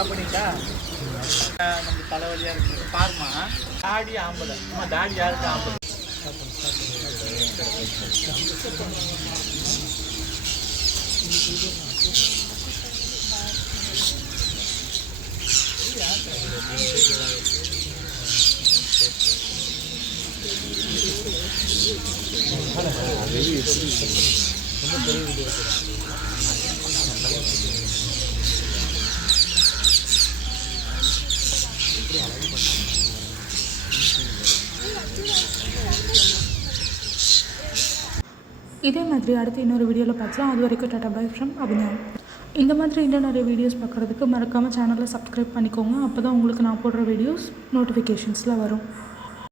அப்படிங்களா? நம்ம தலைவலியாக இருக்குது பாருமா. தாடி ஆம்பளை. அம்மா தாடி யாருக்கு ஆம்பளை? இதே மாதிரி அடுத்து இன்னொரு வீடியோவில் பார்க்கலாம். அது வரைக்கும் டாடா பை ஃப்ரம் அபிநயா. இந்த மாதிரி இன்னும் நிறைய வீடியோஸ் பார்க்குறதுக்கு மறக்காமல் சேனலை சப்ஸ்கிரைப் பண்ணிக்கோங்க. அப்போ தான் உங்களுக்கு நான் போடுற வீடியோஸ் நோட்டிஃபிகேஷன்ஸில் வரும்.